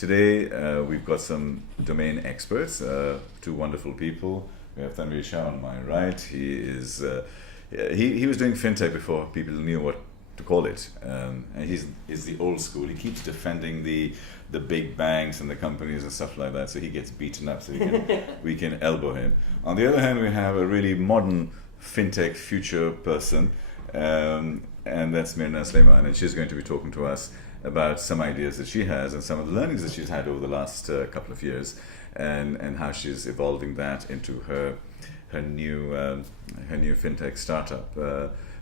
today we've got some domain experts, two wonderful people. We have Tanvir Shah on my right. He is he was doing fintech before people knew what to call it, and he's the old school. He keeps defending the big banks and the companies and stuff like that, so he gets beaten up, so we can elbow him. On the other hand, we have a really modern fintech future person, and that's Mirna Sleiman, and she's going to be talking to us about some ideas that she has and some of the learnings that she's had over the last couple of years, and how she's evolving that into her new fintech startup,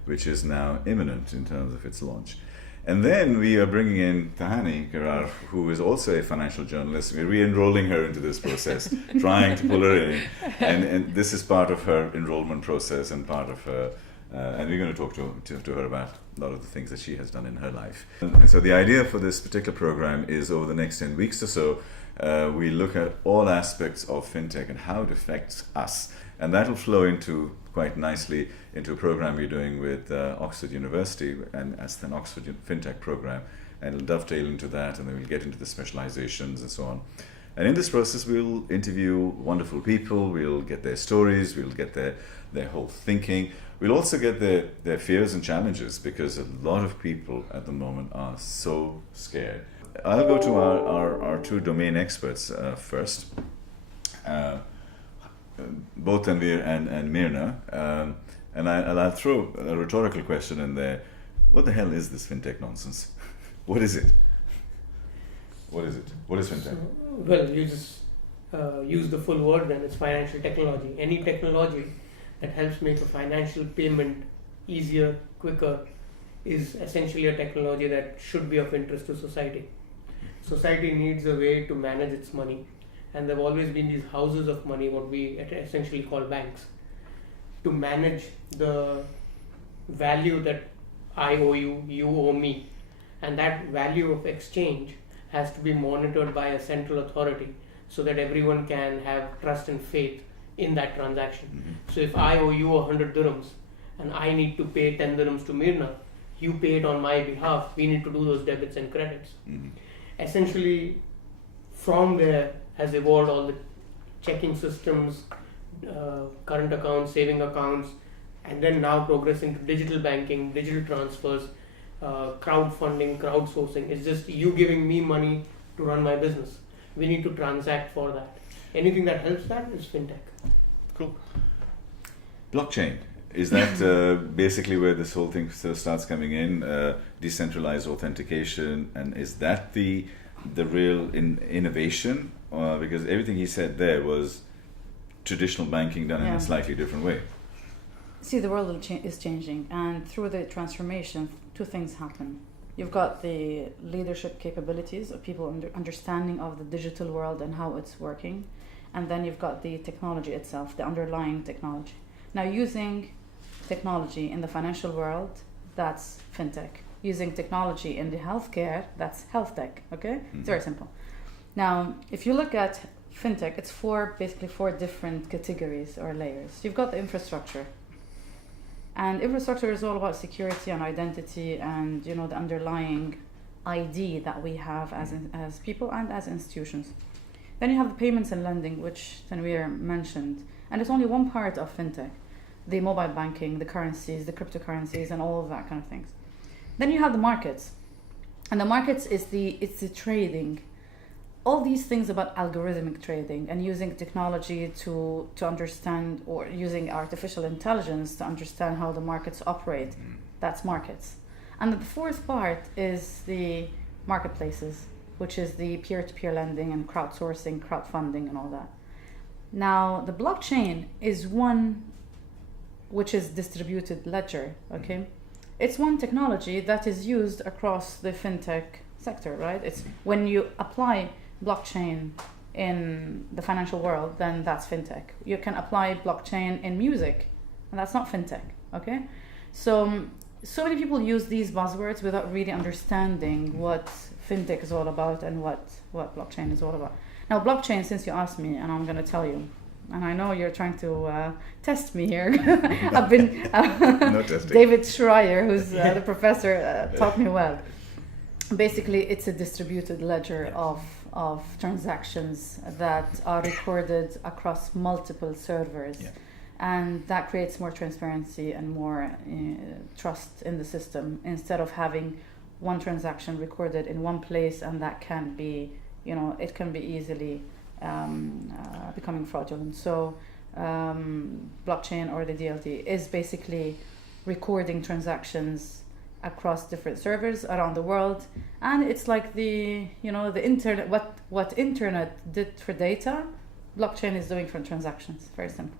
which is now imminent in terms of its launch. And then we are bringing in Tahani, Karrar, who is also a financial journalist. We're re-enrolling her into this process, trying to pull her in. And this is part of her enrollment process and part of her, and we're going to talk to her about a lot of the things that she has done in her life. And so the idea for this particular program is over the next 10 weeks or so, we look at all aspects of fintech and how it affects us. And that will flow into quite nicely into a program we're doing with Oxford University, and as an Oxford FinTech program, and it'll dovetail into that, and then we'll get into the specializations and so on. And in this process, we'll interview wonderful people, we'll get their stories, we'll get their whole thinking. We'll also get their fears and challenges, because a lot of people at the moment are so scared. I'll go to our two domain experts first. Both Tanvir and Mirna, and I'll throw a rhetorical question in there. What the hell is this fintech nonsense? What is it? What is it? What is fintech? Well, you just use the full word then. It's financial technology. Any technology that helps make a financial payment easier, quicker, is essentially a technology that should be of interest to society. Society needs a way to manage its money. And there have always been these houses of money, what we essentially call banks, to manage the value that I owe you, you owe me. And that value of exchange has to be monitored by a central authority so that everyone can have trust and faith in that transaction. Mm-hmm. So if I owe you 100 dirhams and I need to pay 10 dirhams to Mirna, you pay it on my behalf, we need to do those debits and credits. Mm-hmm. Essentially, from there has evolved all the checking systems, current accounts, saving accounts, and then now progressing to digital banking, digital transfers, crowdfunding, crowdsourcing. It's just you giving me money to run my business. We need to transact for that. Anything that helps that is fintech. Cool. Blockchain. Is that basically where this whole thing starts coming in? Decentralized authentication, and is that the real innovation? Because everything he said there was traditional banking done in a slightly different way. See, the world is changing, and through the transformation, two things happen. You've got the leadership capabilities of people understanding of the digital world and how it's working, and then you've got the technology itself, the underlying technology. Now, using technology in the financial world, that's fintech. Using technology in the healthcare, that's health tech, okay? Mm-hmm. It's very simple. Now, if you look at fintech, it's basically four different categories or layers. You've got the infrastructure. And infrastructure is all about security and identity and, the underlying ID that we have as people and as institutions. Then you have the payments and lending, which Tanvir mentioned. And it's only one part of fintech. The mobile banking, the currencies, the cryptocurrencies, and all of that kind of things. Then you have the markets. And the markets is the trading. All these things about algorithmic trading and using technology to understand, or using artificial intelligence to understand how the markets operate. That's markets. And the fourth part is the marketplaces, which is the peer-to-peer lending and crowdsourcing, crowdfunding and all that. Now, the blockchain is one which is distributed ledger, okay? It's one technology that is used across the fintech sector, right? It's when you apply blockchain in the financial world, then that's fintech. You can apply blockchain in music, and that's not fintech, okay? So many people use these buzzwords without really understanding what fintech is all about and what blockchain is all about. Now, blockchain, since you asked me, and I'm going to tell you, and I know you're trying to test me here. I've been no testing. David Schreier, who's the professor, taught me well. Basically, it's a distributed ledger of of transactions that are recorded across multiple servers. Yeah. And that creates more transparency and more trust in the system, instead of having one transaction recorded in one place, and that can be, it can be easily becoming fraudulent. So blockchain, or the DLT, is basically recording transactions across different servers around the world, and it's like the internet. What internet did for data, blockchain is doing for transactions. Very simple.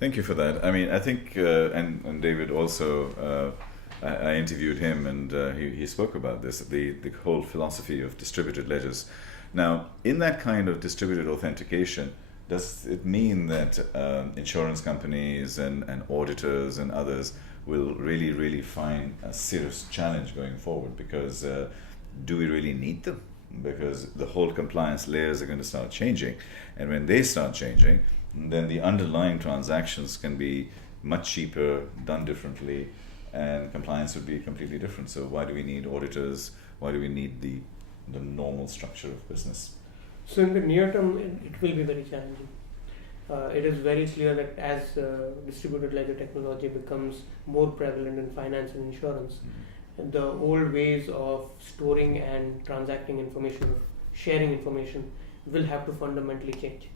Thank you for that. I mean, I think, and David also, I interviewed him, and he spoke about this, the whole philosophy of distributed ledgers. Now, in that kind of distributed authentication, does it mean that insurance companies and auditors and others will really find a serious challenge going forward? Because do we really need them? Because the whole compliance layers are going to start changing, and when they start changing, then the underlying transactions can be much cheaper, done differently, and compliance would be completely different. So why do we need auditors? Why do we need the normal structure of business? So in the near term, it will be very challenging. It is very clear that as distributed ledger technology becomes more prevalent in finance and insurance, the old ways of storing and transacting information, of sharing information, will have to fundamentally change.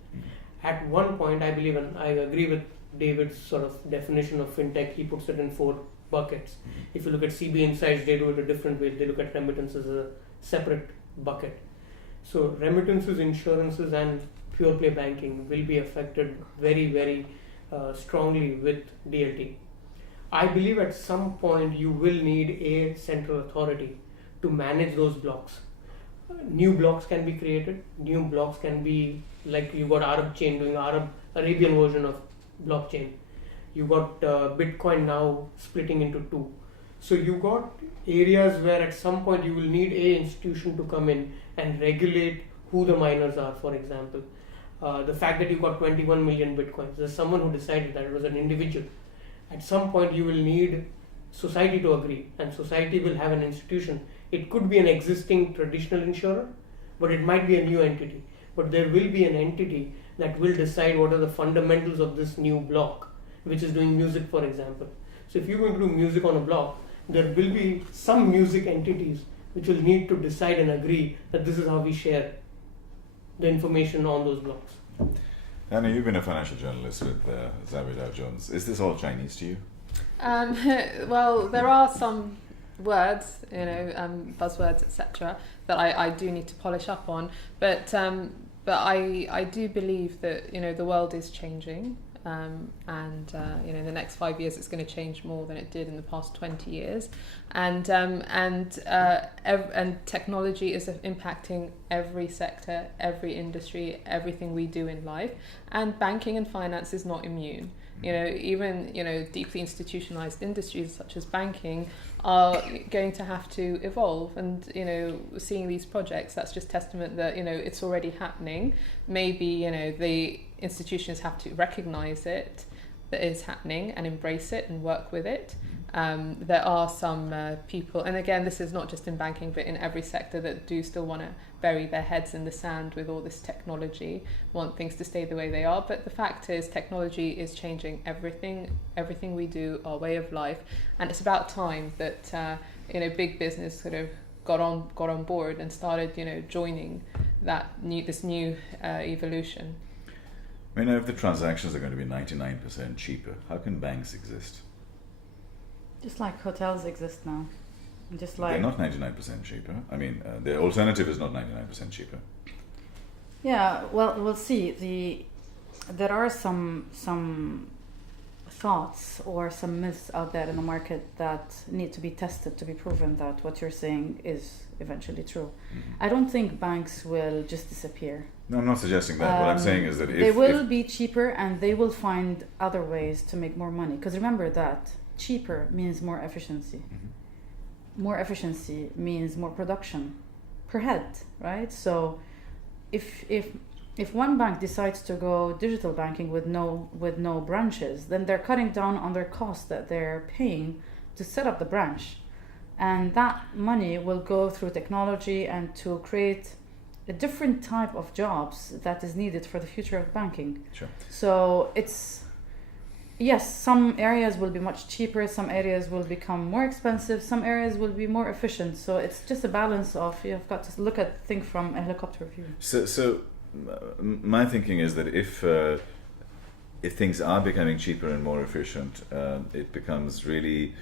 At one point, I believe, and I agree with David's sort of definition of fintech, he puts it in 4 buckets. If you look at CB Insights, they do it a different way. They look at remittances as a separate bucket. So remittances, insurances, and pure play banking will be affected very strongly with DLT. I believe at some point you will need a central authority to manage those blocks. New blocks can be created. New blocks can be, like you got Arab chain doing Arabian version of blockchain. You got Bitcoin now splitting into 2. So you got areas where at some point you will need a institution to come in and regulate who the miners are, for example. The fact that you got 21 million Bitcoins, there's someone who decided that, it was an individual. At some point you will need society to agree, and society will have an institution. It could be an existing traditional insurer, but it might be a new entity. But there will be an entity that will decide what are the fundamentals of this new block, which is doing music, for example. So if you're going to do music on a block, there will be some music entities which will need to decide and agree that this is how we share the information on those blocks. Anna, you've been a financial journalist with Zabir Dow Jones. Is this all Chinese to you? Well, there are some words, buzzwords, etc., that I do need to polish up on. But I do believe that the world is changing, and in the next 5 years it's going to change more than it did in the past 20 years, and technology is impacting every sector, every industry, everything we do in life, and banking and finance is not immune. Even deeply institutionalized industries such as banking are going to have to evolve, and seeing these projects, that's just testament that it's already happening. Maybe the institutions have to recognize it, that is happening, and embrace it and work with it. There are some people, and again, this is not just in banking but in every sector, that do still want to bury their heads in the sand with all this technology, want things to stay the way they are. But the fact is, technology is changing everything we do, our way of life, and it's about time that big business sort of got on board and started joining this new evolution. I mean, if the transactions are going to be 99% cheaper, how can banks exist? Just like hotels exist now. Just like they're not 99% cheaper. I mean, the alternative is not 99% cheaper. Yeah, well, we'll see. There are some thoughts or some myths out there in the market that need to be tested to be proven that what you're saying is eventually true. I don't think banks will just disappear. No, I'm not suggesting that. What I'm saying is that they will be cheaper, and they will find other ways to make more money. Because remember that cheaper means more efficiency. More efficiency means more production per head, right? So if one bank decides to go digital banking with no branches, then they're cutting down on their costs that they're paying to set up the branch, and that money will go through technology and to create a different type of jobs that is needed for the future of banking. Sure. So it's, yes, some areas will be much cheaper, some areas will become more expensive, some areas will be more efficient. So it's just a balance of, you've got to look at things from a helicopter view. So my thinking is that if things are becoming cheaper and more efficient, it becomes really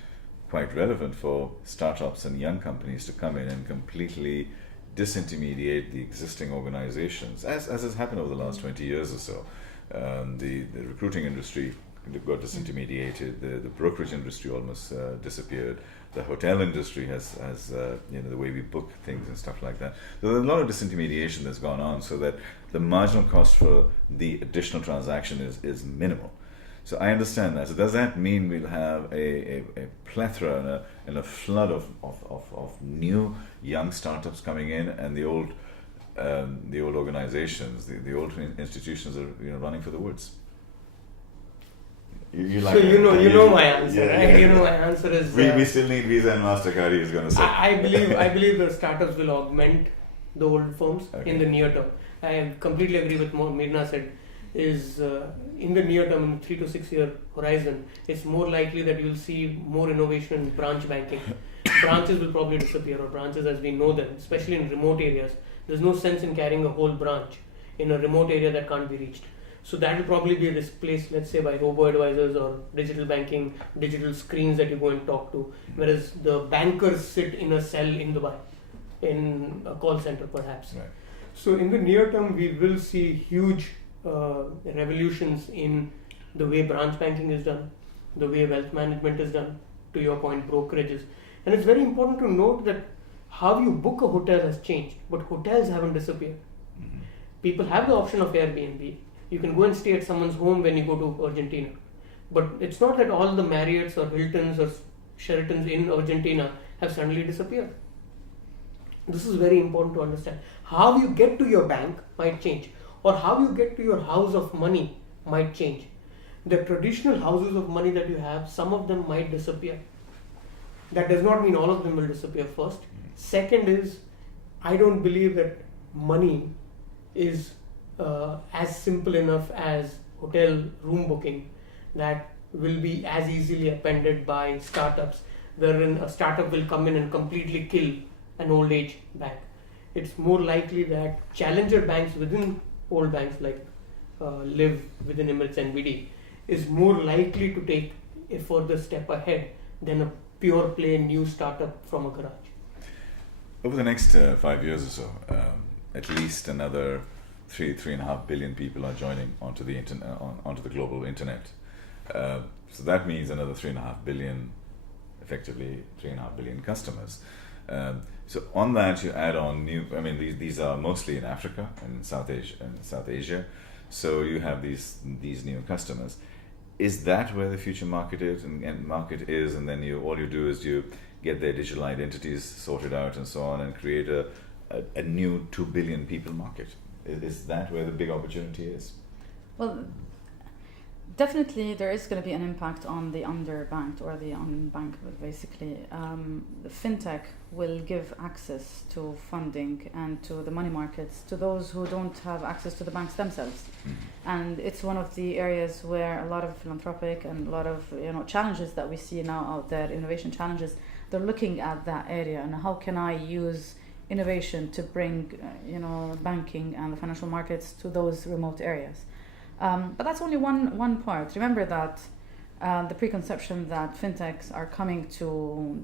quite relevant for startups and young companies to come in and completely disintermediate the existing organizations, as has happened over the last 20 years or so. The recruiting industry got disintermediated, the brokerage industry almost disappeared, the hotel industry has the way we book things and stuff like that. So there's a lot of disintermediation that's gone on, so that the marginal cost for the additional transaction is minimal. So I understand that. So does that mean we'll have a plethora and a flood of new young startups coming in, and the old organizations, the old institutions are running for the woods? You like so you know my answer, yeah, right? Yeah. You know my answer is We still need Visa and MasterCard, he's going to say. I believe the startups will augment the old firms in the near term. I completely agree with what Mirna said. Is in the near term, in the 3 to 6 year horizon, it's more likely that you'll see more innovation in branch banking. Branches will probably disappear, or branches as we know them, especially in remote areas. There's no sense in carrying a whole branch in a remote area that can't be reached. So that will probably be replaced, let's say, by robo-advisors or digital banking, digital screens that you go and talk to, whereas the bankers sit in a cell in Dubai, in a call center perhaps. Right. So in the near term, we will see huge revolutions in the way branch banking is done, the way wealth management is done, to your point, brokerages. And it's very important to note that how you book a hotel has changed, but hotels haven't disappeared. Mm-hmm. People have the option of Airbnb. You can go and stay at someone's home when you go to Argentina. But it's not that all the Marriotts or Hiltons or Sheratons in Argentina have suddenly disappeared. This is very important to understand. How you get to your bank might change, or how you get to your house of money might change. The traditional houses of money that you have, some of them might disappear. That does not mean all of them will disappear first. Second is, I don't believe that money is as simple enough as hotel room booking that will be as easily appended by startups, wherein a startup will come in and completely kill an old age bank. It's more likely that challenger banks within old banks like Live within Emirates NBD is more likely to take a further step ahead than a pure play new startup from a garage. Over the next 5 years or so, at least another 3.5 billion people are joining onto the onto the global internet. So that means another 3.5 billion, effectively 3.5 billion customers. So on that, you add on new. I mean, these are mostly in Africa and South Asia. So you have these new customers. Is that where the future market is? And then all you do is you get their digital identities sorted out and so on, and create a new 2 billion people market. Is that where the big opportunity is? Well, definitely there is going to be an impact on the underbanked or the unbanked, basically. The fintech will give access to funding and to the money markets to those who don't have access to the banks themselves. Mm-hmm. And it's one of the areas where a lot of philanthropic and a lot of challenges that we see now out there, innovation challenges, they're looking at that area and how can I use innovation to bring banking and the financial markets to those remote areas. But that's only one part. Remember that the preconception that fintechs are coming to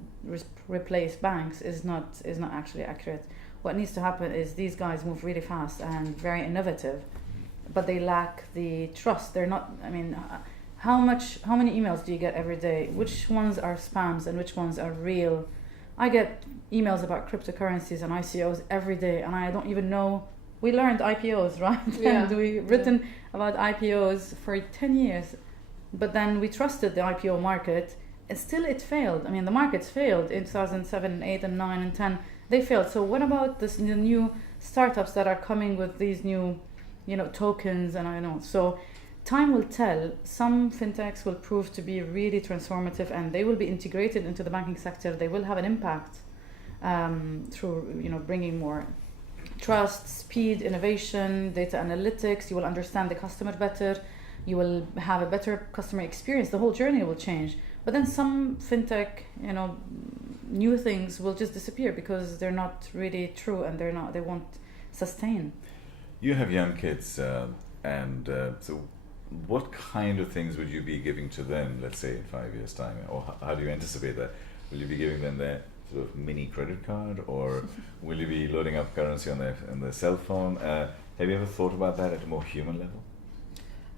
replace banks is not actually accurate. What needs to happen is these guys move really fast and very innovative, but they lack the trust. They're not. I mean, how many emails do you get every day? Which ones are spams and which ones are real? I get emails about cryptocurrencies and ICOs every day, and I don't even know. We learned IPOs, right? Yeah. And we've written about IPOs for 10 years, but then we trusted the IPO market, and still it failed. I mean, the markets failed in 2007, 8, and 9, and 10. They failed. So what about the new startups that are coming with these new, tokens? And I know. So time will tell. Some fintechs will prove to be really transformative, and they will be integrated into the banking sector. They will have an impact through, bringing more trust, speed, innovation, data analytics. You will understand the customer better. You will have a better customer experience. The whole journey will change. But then some fintech, new things will just disappear because they're not really true and they won't sustain. You have young kids, and so what kind of things would you be giving to them, let's say in 5 years' time? Or how do you anticipate that? Will you be giving them their sort of mini credit card, or will you be loading up currency on their cell phone? Have you ever thought about that at a more human level?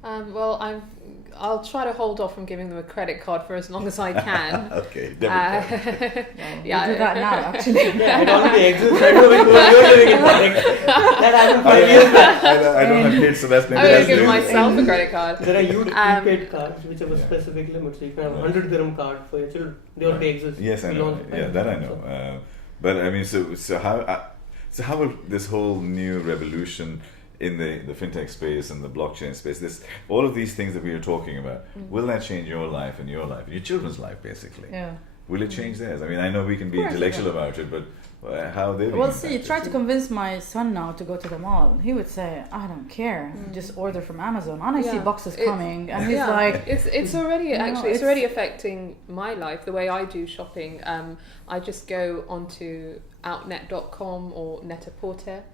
I'll try to hold off from giving them a credit card for as long as I can. Okay, debit card. Yeah, we do that now, actually. Yeah, it already exists. I don't know what you're doing in public. That happened 5 years back. I don't have kids, so that's maybe I'm going that's to give the- myself a credit card. There are huge prepaid cards which have a Yeah. specific limit. So you can have a Yeah. 100 dirham card for your children. They already exist. Yes, I We know. launched Yeah, them. that I know. But I mean, so how will this whole new revolution in the fintech space and the blockchain space, all of these things that we are talking about, will that change your life and your children's life, basically? Yeah. Will it change theirs? I mean, I know we can be Of course, intellectual yeah. about it, but how they? Well, see, try to convince my son now to go to the mall. He would say, "I don't care. Just order from Amazon." And I see Yeah. boxes coming, and he's Yeah, like, it's already No, actually it's it's- already affecting my life, the way I do shopping. I just go onto outnet.com or Net-a-Porter.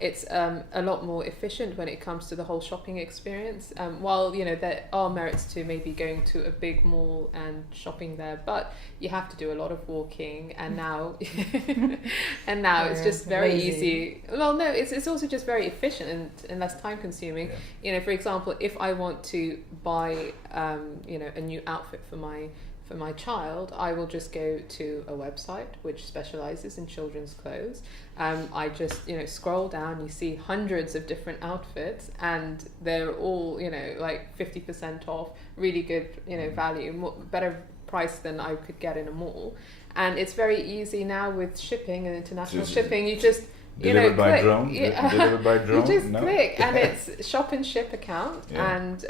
It's a lot more efficient when it comes to the whole shopping experience. While there are merits to maybe going to a big mall and shopping there, but you have to do a lot of walking, and now it's just very lazy. easy. Well, no, it's also just very efficient and less time consuming. Yeah. For example, if I want to buy a new outfit for my child, I will just go to a website which specializes in children's clothes. I just scroll down, you see hundreds of different outfits, and they're all like 50% off, really good value, better price than I could get in a mall. And it's very easy now with shipping and international shipping. You just delivered by click. drone. Yeah. Delivered by drone. You just No? click, and it's shop and ship account, Yeah. and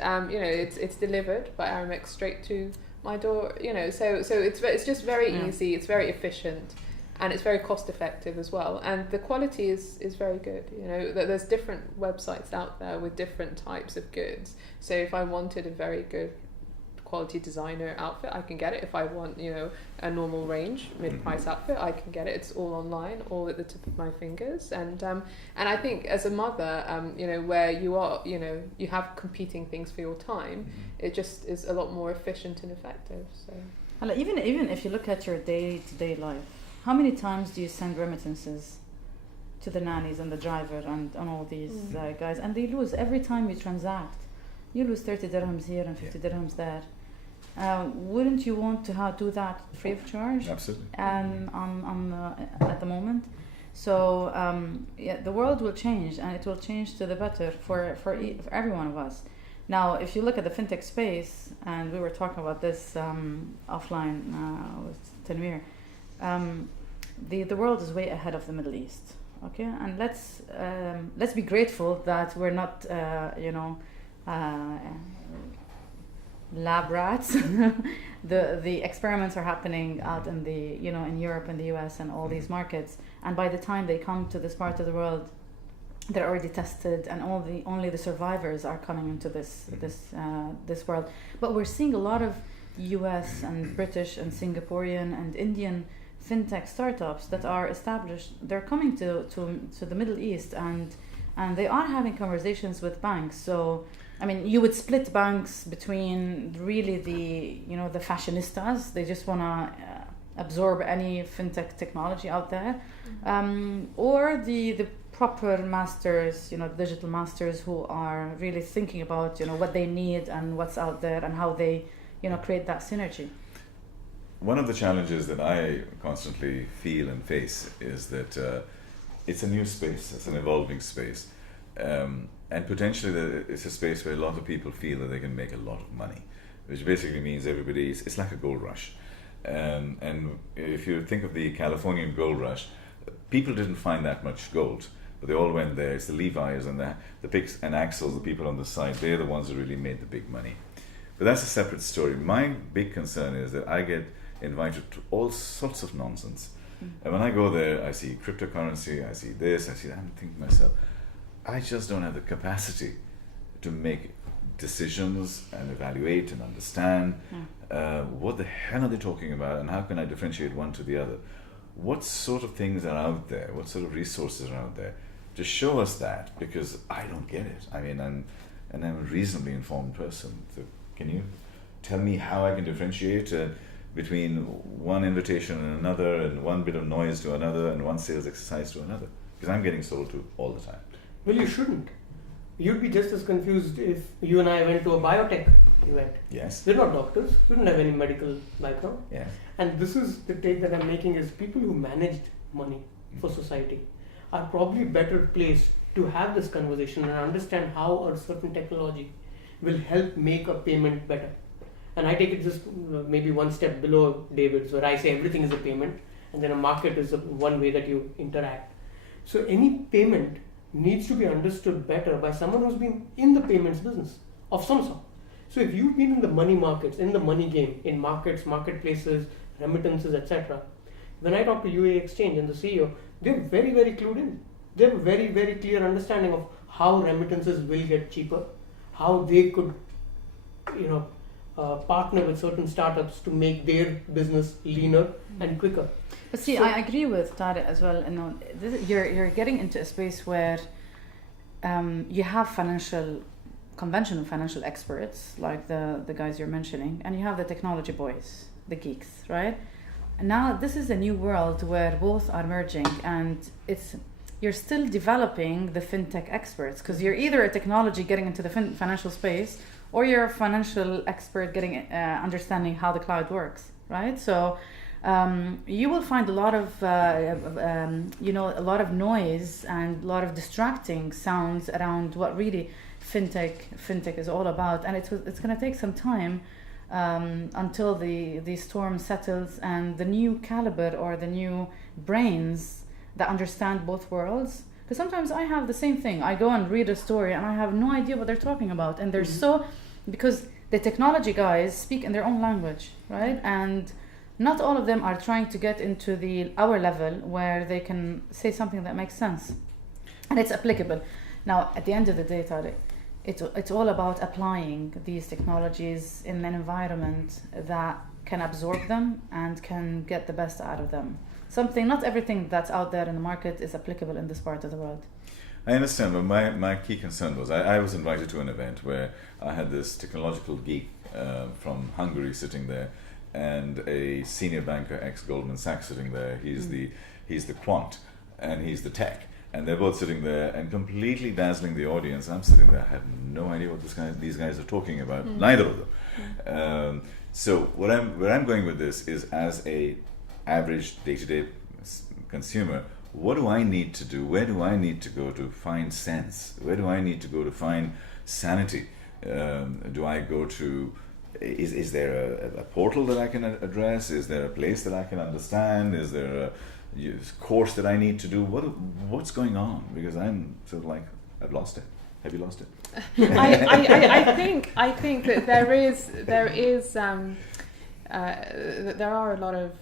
it's delivered by Aramex straight to my door. So it's just very easy. It's very efficient, and it's very cost effective as well. And the quality is very good. There's different websites out there with different types of goods. So if I wanted a very good quality designer outfit, I can get it. If I want a normal range mid-price outfit, I can get it. It's all online, all at the tip of my fingers. And I think as a mother, where you are, you have competing things for your time, it just is a lot more efficient and effective. So even if you look at your day-to-day life, how many times do you send remittances to the nannies and the driver and all these guys, and they lose every time you transact. You lose 30 dirhams here and 50 dirhams there. Wouldn't you want to do that free of charge? Absolutely. At the moment. So the world will change, and it will change to the better for every one of us. Now, if you look at the fintech space, and we were talking about this offline with Tanvir, the world is way ahead of the Middle East. Okay, and let's be grateful that we're not lab rats. The experiments are happening out in in Europe and the US and all these markets, and by the time they come to this part of the world, they're already tested, and only the survivors are coming into this world. But we're seeing a lot of US and British and Singaporean and Indian fintech startups that are established. They're coming to the Middle East, and they are having conversations with banks. So I mean, you would split banks between really the fashionistas. They just want to absorb any fintech technology out there, or the proper masters, digital masters who are really thinking about what they need and what's out there and how they create that synergy. One of the challenges that I constantly feel and face is that it's a new space, it's an evolving space. And potentially it's a space where a lot of people feel that they can make a lot of money, which basically means it's like a gold rush. And if you think of the Californian gold rush, people didn't find that much gold, but they all went there. It's the Levi's and the picks and axles, the people on the side, they're the ones who really made the big money. But that's a separate story. My big concern is that I get invited to all sorts of nonsense And when I go there, I see cryptocurrency, I see this, I see that. I'm thinking to myself, I just don't have the capacity to make decisions and evaluate and understand what the hell are they talking about and how can I differentiate one to the other. What sort of things are out there? What sort of resources are out there to show us that? Because I don't get it. I mean, I'm a reasonably informed person. So can you tell me how I can differentiate between one invitation and another, and one bit of noise to another, and one sales exercise to another? Because I'm getting sold to all the time. Well, you shouldn't. You'd be just as confused if you and I went to a biotech event. Yes. We're not doctors. We don't have any medical background. Yes. And this is the take that I'm making, is people who managed money for society are probably better placed to have this conversation and understand how a certain technology will help make a payment better. And I take it just maybe one step below David's, where I say everything is a payment and then a market is one way that you interact. So any payment needs to be understood better by someone who's been in the payments business of some sort. So if you've been in the money markets, in the money game, in markets, marketplaces, remittances, etc., when I talk to UAE Exchange and the CEO, they're very, very clued in. They have a very, very clear understanding of how remittances will get cheaper, how they could, partner with certain startups to make their business leaner and quicker. But see, I agree with Tariq as well. You're getting into a space where you have conventional financial experts like the guys you're mentioning, and you have the technology boys, the geeks, right? And now this is a new world where both are merging, and you're still developing the fintech experts, because you're either a technology getting into the financial space, or you're a financial expert getting understanding how the cloud works, right? So you will find a lot of noise and a lot of distracting sounds around what really fintech is all about, and it's going to take some time until the storm settles and the new caliber or the new brains that understand both worlds. Because sometimes I have the same thing. I go and read a story and I have no idea what they're talking about, and they're because the technology guys speak in their own language, right? And not all of them are trying to get into our level where they can say something that makes sense and it's applicable. Now, at the end of the day, Tariq, it's all about applying these technologies in an environment that can absorb them and can get the best out of them. Not everything that's out there in the market is applicable in this part of the world. I understand, but my key concern was I was invited to an event where I had this technological geek from Hungary sitting there, and a senior banker, ex-Goldman Sachs, sitting there. He's the quant, and he's the tech. And they're both sitting there and completely dazzling the audience. I'm sitting there, I have no idea what these guys are talking about, neither of them. So where I'm going with this is, as a average day-to-day consumer, what do I need to do? Where do I need to go to find sense? Where do I need to go to find sanity? Do I go to... Is there a portal that I can address? Is there a place that I can understand? Is there a course that I need to do? What's going on? Because I'm sort of like, I've lost it. Have you lost it? I think that there are a lot of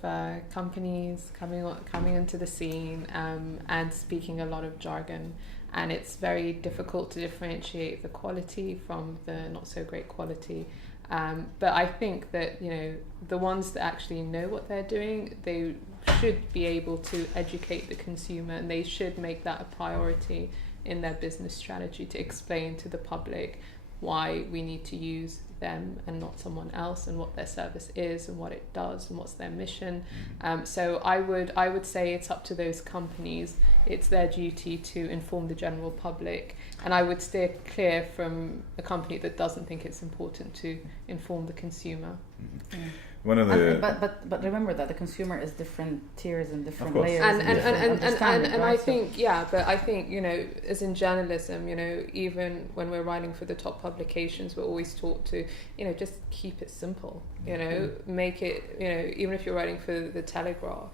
companies coming into the scene and speaking a lot of jargon, and it's very difficult to differentiate the quality from the not so great quality. But I think that the ones that actually know what they're doing, they should be able to educate the consumer, and they should make that a priority in their business strategy to explain to the public why we need to use them and not someone else, and what their service is and what it does and what's their mission. So I would say it's up to those companies. It's their duty to inform the general public, and I would steer clear from a company that doesn't think it's important to inform the consumer. Mm-hmm. One of the but remember that the consumer is different tiers and different course. layers and I think as in journalism, even when we're writing for the top publications, we're always taught to just keep it simple, make it, even if you're writing for the Telegraph,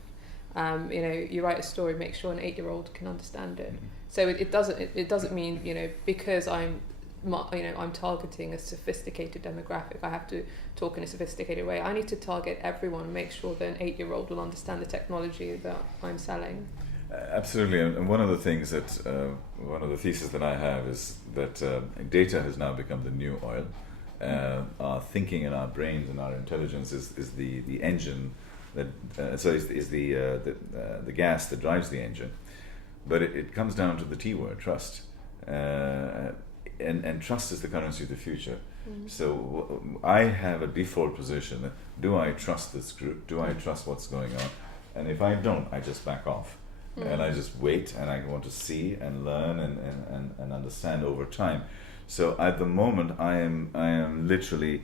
you write a story, make sure an 8-year-old can understand it. So it doesn't mean because I'm I'm targeting a sophisticated demographic. I have to talk in a sophisticated way. I need to target everyone and make sure that an 8-year-old will understand the technology that I'm selling. Absolutely, and one of the things that one of the theses that I have is that data has now become the new oil. Our thinking and our brains and our intelligence is the engine that is the gas that drives the engine. But it comes down to the T word, trust, and trust is the currency of the future. So I have a default position: do I trust this group? Do I trust what's going on? And if I don't, I just back off. And I just wait, and I want to see and learn and understand over time. So at the moment, I am literally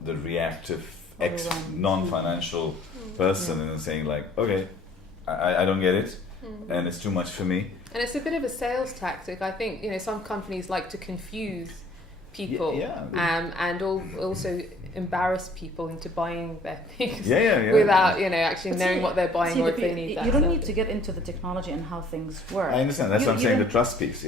the reactive, non-financial person, and saying like, okay, I don't get it, and it's too much for me. And it's a bit of a sales tactic. I think some companies like to confuse people, and also embarrass people into buying their things without actually knowing what they're buying or if they need that. You don't need to get into the technology and how things work. I understand. That's what I'm saying. The trust piece,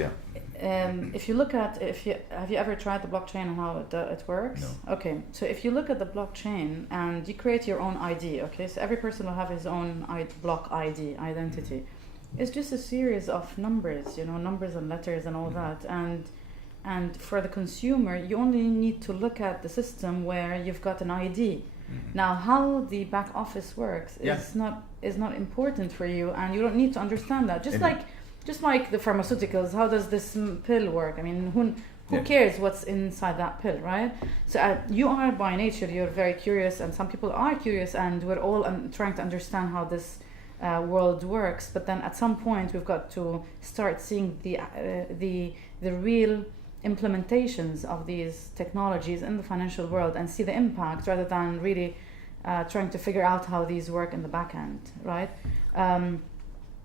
if you look at have you ever tried the blockchain and how it works? No. Okay, so if you look at the blockchain and you create your own ID, okay, so every person will have his own block ID identity. It's just a series of numbers, numbers and letters and all that, and for the consumer, you only need to look at the system where you've got an ID. Now, how the back office works is not important for you, and you don't need to understand that. Just like the pharmaceuticals, how does this pill work? I mean, who cares what's inside that pill, right? So you are by nature, you're very curious, and some people are curious, and we're all trying to understand how this world works. But then at some point, we've got to start seeing the real implementations of these technologies in the financial world and see the impact rather than really trying to figure out how these work in the back end, right?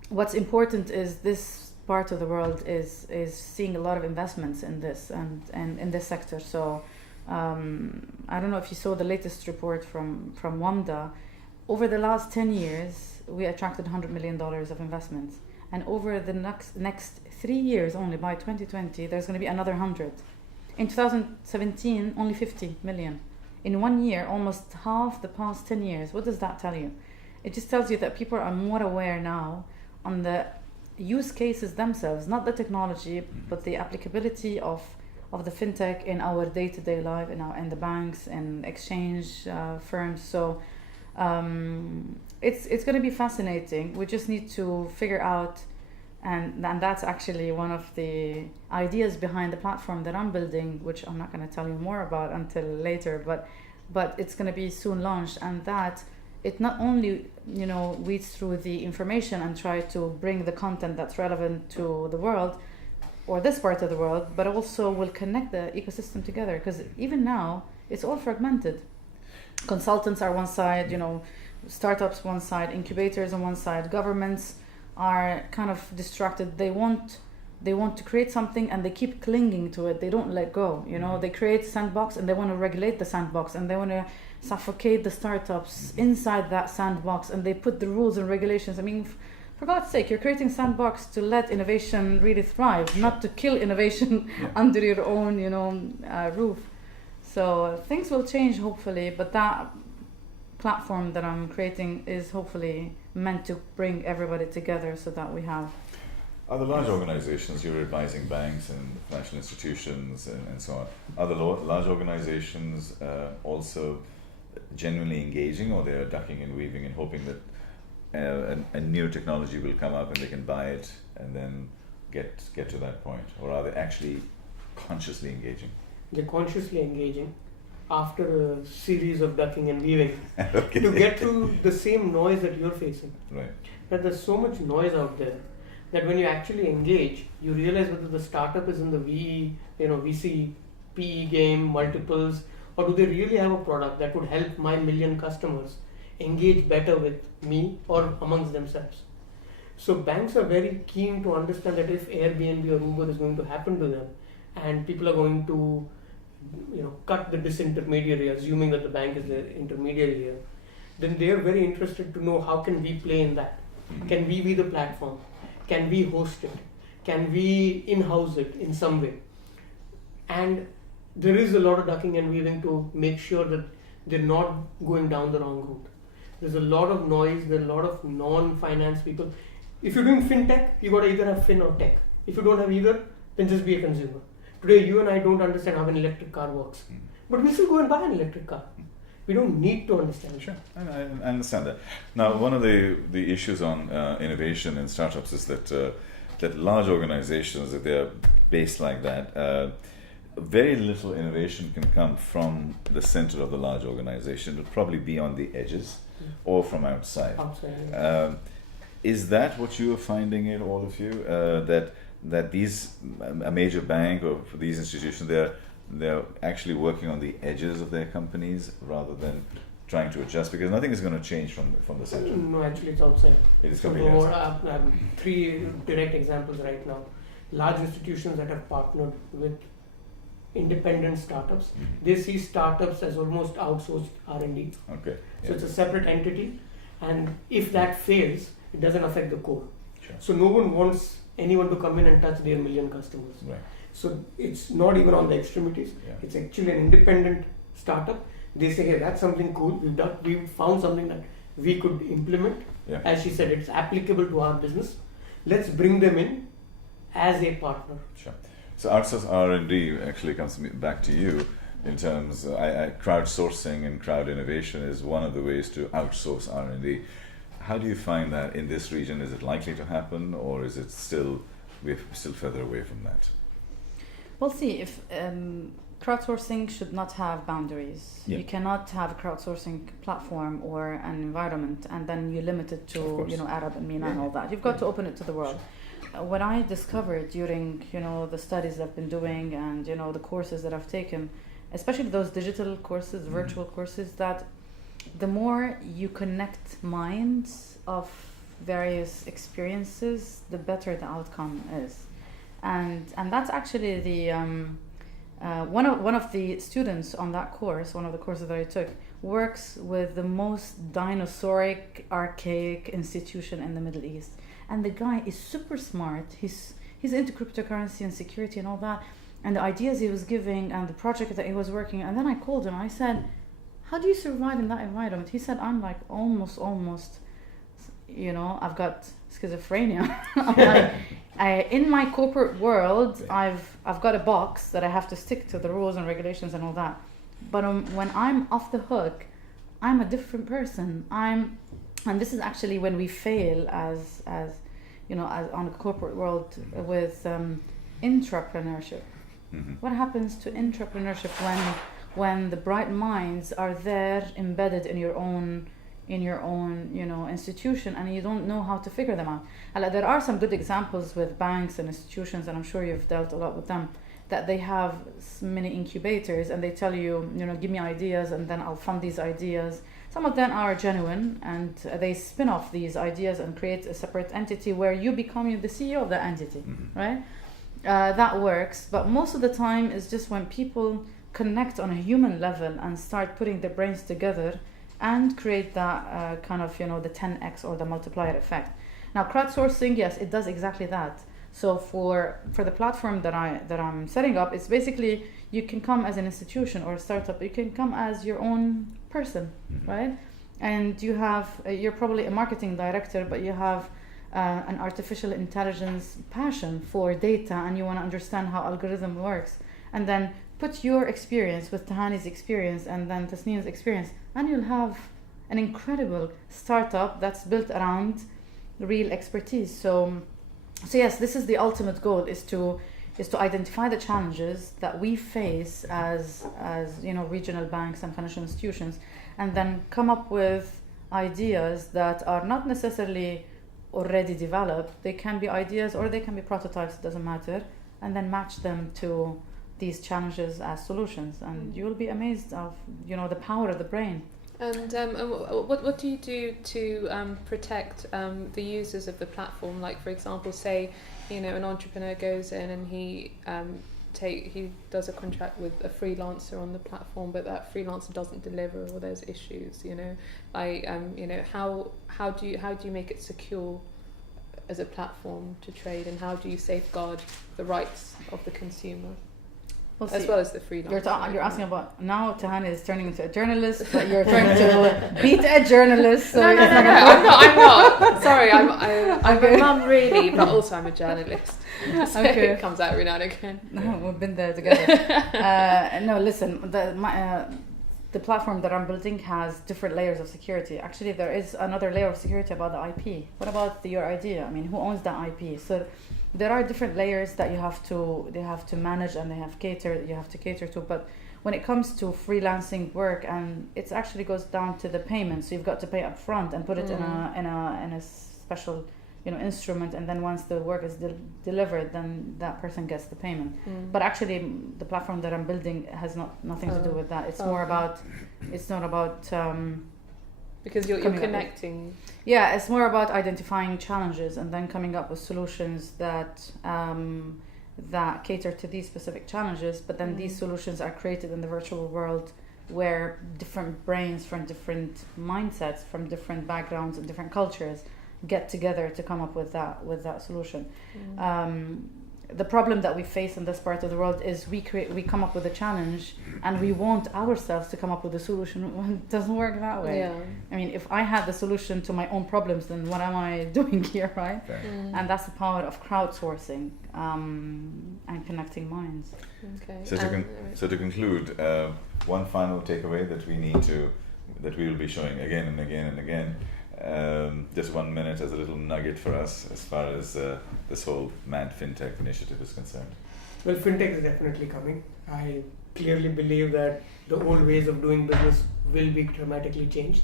What's important is this part of the world is seeing a lot of investments in this and in this sector. So I don't know if you saw the latest report from WAMDA. Over the last 10 years, we attracted $100 million of investments. And over the next 3 years only, by 2020, there's going to be another 100. In 2017, only 50 million. In 1 year, almost half the past 10 years. What does that tell you? It just tells you that people are more aware now on the use cases themselves, not the technology, but the applicability of the fintech in our day-to-day life, in the banks and exchange firms. So it's going to be fascinating. We just need to figure out, and that's actually one of the ideas behind the platform that I'm building, which I'm not going to tell you more about until later, but it's going to be soon launched, and that it not only weeds through the information and try to bring the content that's relevant to the world or this part of the world, but also will connect the ecosystem together, because even now it's all fragmented. Consultants are one side, startups one side, incubators on one side, governments are kind of distracted. They want to create something and they keep clinging to it. They don't let go. They create sandbox and they want to regulate the sandbox, and they want to suffocate the startups inside that sandbox, and they put the rules and regulations. I mean, for God's sake, you're creating sandbox to let innovation really thrive, not to kill innovation under your own roof. So things will change hopefully, but that platform that I'm creating is hopefully meant to bring everybody together so that we have. Are the large organizations, you're advising banks and financial institutions and so on, are the large organizations also genuinely engaging, or they're ducking and weaving and hoping that a new technology will come up and they can buy it and then get to that point? Or are they actually consciously engaging? They're consciously engaging after a series of ducking and weaving Okay. to get through the same noise that you're facing. Right. That there's so much noise out there that when you actually engage, you realize whether the startup is in the VC, PE game, multiples, or do they really have a product that would help my 1 million customers engage better with me or amongst themselves. So banks are very keen to understand that if Airbnb or Uber is going to happen to them and people are going to cut the disintermediary, assuming that the bank is the intermediary here, then they are very interested to know how can we play in that. Can we be the platform? Can we host it? Can we in-house it in some way? and there is a lot of ducking and weaving to make sure that they're not going down the wrong route. There's a lot of noise, there's a lot of non-finance people. If you're doing fintech, you got to either have fin or tech. If you don't have either, then just be a consumer. Today, you and I don't understand how an electric car works, but we still go and buy an electric car. We don't need to understand. Sure, I understand that. Now, one of the issues on innovation in startups is that large organizations, that they're based like that, very little innovation can come from the center of the large organization. It'll probably be on the edges or from outside. Is that what you are finding in all of you? That these a major bank or these institutions, they're actually working on the edges of their companies rather than trying to adjust, because nothing is going to change from the center. No, actually it's outside. It is So coming outside. I have 3 direct examples right now. Large institutions that have partnered with independent startups, they see startups as almost outsourced R&D. Okay. So it's a separate entity, and if that fails, it doesn't affect the core. Sure. So no one wants anyone to come in and touch their 1 million customers. Right. So it's not even on the extremities. Yeah. It's actually an independent startup. They say, hey, that's something cool. We've found something that we could implement. Yeah. As she said, it's applicable to our business. Let's bring them in as a partner. Sure. So outsource R&D actually comes back to you in terms crowdsourcing and crowd innovation is one of the ways to outsource R&D. How do you find that in this region? Is it likely to happen, or is it we're still further away from that? We'll see. If crowdsourcing should not have boundaries. Yeah. You cannot have a crowdsourcing platform or an environment and then you limit it Of to course. Arab and MENA and all that. You've got to open it to the world. What I discovered during the studies I've been doing and the courses that I've taken, especially those digital courses, virtual courses, that the more you connect minds of various experiences, the better the outcome is. And that's actually the one of the students on that course, one of the courses that I took, works with the most dinosauric, archaic institution in the Middle East. And the guy is super smart. He's into cryptocurrency and security and all that. And the ideas he was giving and the project that he was working. And then I called him. I said, how do you survive in that environment? He said, I'm like almost, I've got schizophrenia. I'm like, in my corporate world, I've got a box that I have to stick to the rules and regulations and all that. But when I'm off the hook, I'm a different person. And this is actually when we fail as on a corporate world with intrapreneurship. Mm-hmm. What happens to intrapreneurship when the bright minds are there embedded in your own institution and you don't know how to figure them out? There are some good examples with banks and institutions, and I'm sure you've dealt a lot with them, that they have many incubators and they tell you, give me ideas and then I'll fund these ideas. Some of them are genuine and they spin off these ideas and create a separate entity where you become the CEO of that entity, right? That works, but most of the time it's just when people connect on a human level and start putting their brains together and create that kind of the 10x or the multiplier effect. Now crowdsourcing, yes, it does exactly that. So for the platform that I'm setting up, it's basically you can come as an institution or a startup. You can come as your own person, right? And you're probably a marketing director, but you have an artificial intelligence passion for data, and you want to understand how algorithm works, and then put your experience with Tahani's experience and then Tasneem's experience, and you'll have an incredible startup that's built around real expertise. So yes, this is the ultimate goal: is to identify the challenges that we face as regional banks and financial institutions, and then come up with ideas that are not necessarily already developed. They can be ideas or they can be prototypes, it doesn't matter, and then match them to these challenges as solutions, and you will be amazed of the power of the brain. And what do you do to protect the users of the platform? Like, for example, say an entrepreneur goes in and he does a contract with a freelancer on the platform, but that freelancer doesn't deliver, or there's issues. How do you make it secure as a platform to trade, and how do you safeguard the rights of the consumer? Well, as see, well as the freelance. you're asking about now Tahani is turning into a journalist, but you're trying to beat a journalist. So no, it's not I'm gonna work. not. Sorry, I'm Okay. a mum really, but also I'm a journalist. So Okay. it comes out every now and again. No, we've been there together. No, listen, the platform that I'm building has different layers of security. Actually, there is another layer of security about the IP. What about your idea? I mean, who owns that IP? So there are different layers that you have to manage, and you have to cater to. But when it comes to freelancing work, and it actually goes down to the payment. So you've got to pay up front and put it in a special instrument, and then once the work is delivered, then that person gets the payment. But actually, the platform that I'm building has nothing to do with that. It's more about. It's not about. Because you're connecting. Yeah, it's more about identifying challenges and then coming up with solutions that that cater to these specific challenges. But then these solutions are created in the virtual world, where different brains from different mindsets, from different backgrounds and different cultures get together to come up with that solution. The problem that we face in this part of the world is we come up with a challenge, and we want ourselves to come up with a solution. It doesn't work that way. Yeah. I mean, if I had the solution to my own problems, then what am I doing here, right? Okay. And that's the power of crowdsourcing and connecting minds. Okay. So to conclude, one final takeaway that we will be showing again and again and again. Just 1 minute as a little nugget for us as far as this whole Mad FinTech initiative is concerned. Well, fintech is definitely coming. I clearly believe that the old ways of doing business will be dramatically changed.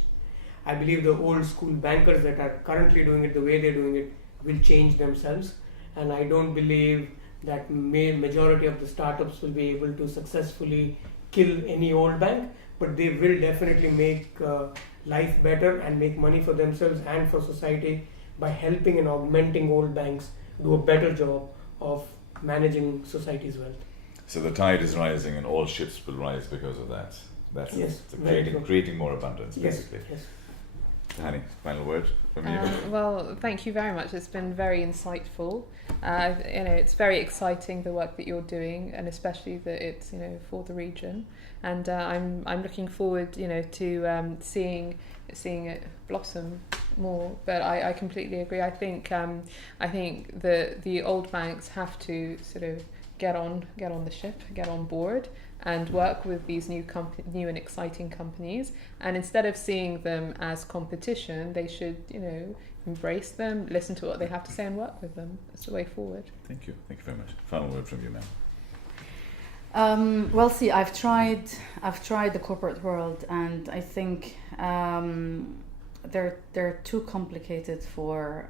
I believe the old school bankers that are currently doing it the way they're doing it will change themselves, and I don't believe that majority of the startups will be able to successfully kill any old bank, but they will definitely make life better and make money for themselves and for society by helping and augmenting old banks do a better job of managing society's wealth. So the tide is rising and all ships will rise because of that. That's Yes, creating more abundance, basically. Yes. Tahani, final word from you? Well, thank you very much. It's been very insightful. It's very exciting, the work that you're doing, and especially that it's for the region. And I'm looking forward to seeing it blossom more. But I completely agree. I think the old banks have to sort of get on the ship, get on board, and work with these new and exciting companies. And instead of seeing them as competition, they should embrace them, listen to what they have to say, and work with them. That's the way forward. Thank you very much. Final word from you, ma'am. Well, see, I've tried the corporate world, and I think they're too complicated for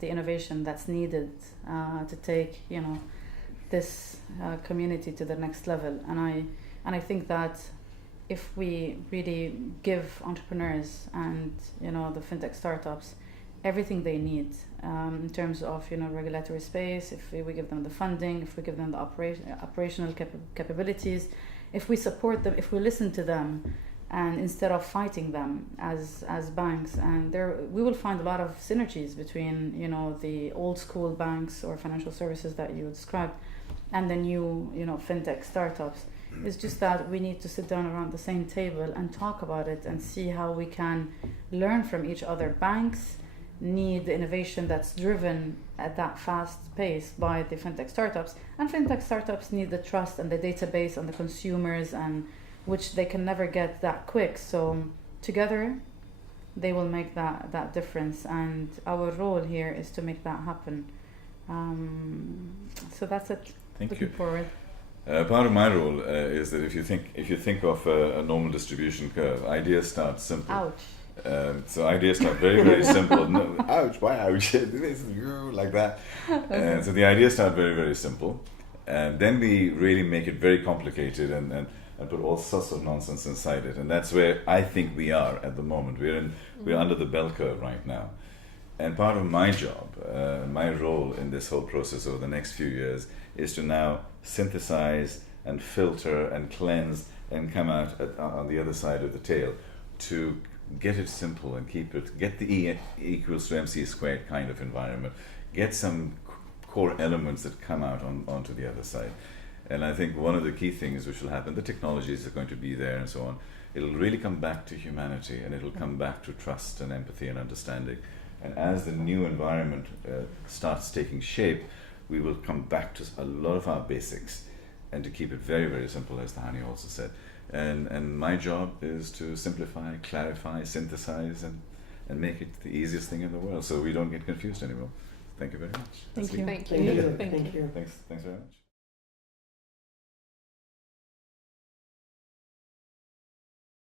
the innovation that's needed to take this community to the next level. And I think that if we really give entrepreneurs and the fintech startups everything they need in terms of regulatory space, if we give them the funding, if we give them the operational capabilities, if we support them, if we listen to them, and instead of fighting them as banks, and we will find a lot of synergies between the old school banks or financial services that you described and the new fintech startups. It's just that we need to sit down around the same table and talk about it and see how we can learn from each other. Banks need the innovation that's driven at that fast pace by the fintech startups, and fintech startups need the trust and the database and the consumers, and which they can never get that quick. So together they will make that difference, and our role here is to make that happen. So that's it. Looking forward. Part of my role is that if you think of a normal distribution curve, ideas start simple. Ouch. So ideas start very, very simple. No, ouch, why ouch? Like that. Okay. So the ideas start very, very simple. And then we really make it very complicated and put all sorts of nonsense inside it. And that's where I think we are at the moment. We're under the bell curve right now. And part of my job, my role in this whole process over the next few years is to now synthesize and filter and cleanse and come out on the other side of the tail to get it simple and get the E equals to MC squared kind of environment, get some core elements that come out onto the other side. And I think one of the key things which will happen, the technologies are going to be there and so on. It'll really come back to humanity, and it'll come back to trust and empathy and understanding. And as the new environment starts taking shape, we will come back to a lot of our basics, and to keep it very, very simple, as Tahani also said. And my job is to simplify, clarify, synthesize, and make it the easiest thing in the world, so we don't get confused anymore. Thank you very much. Thank Lewsley. you. Thank Thank you. you. Thank you. Thank you. Thanks very much.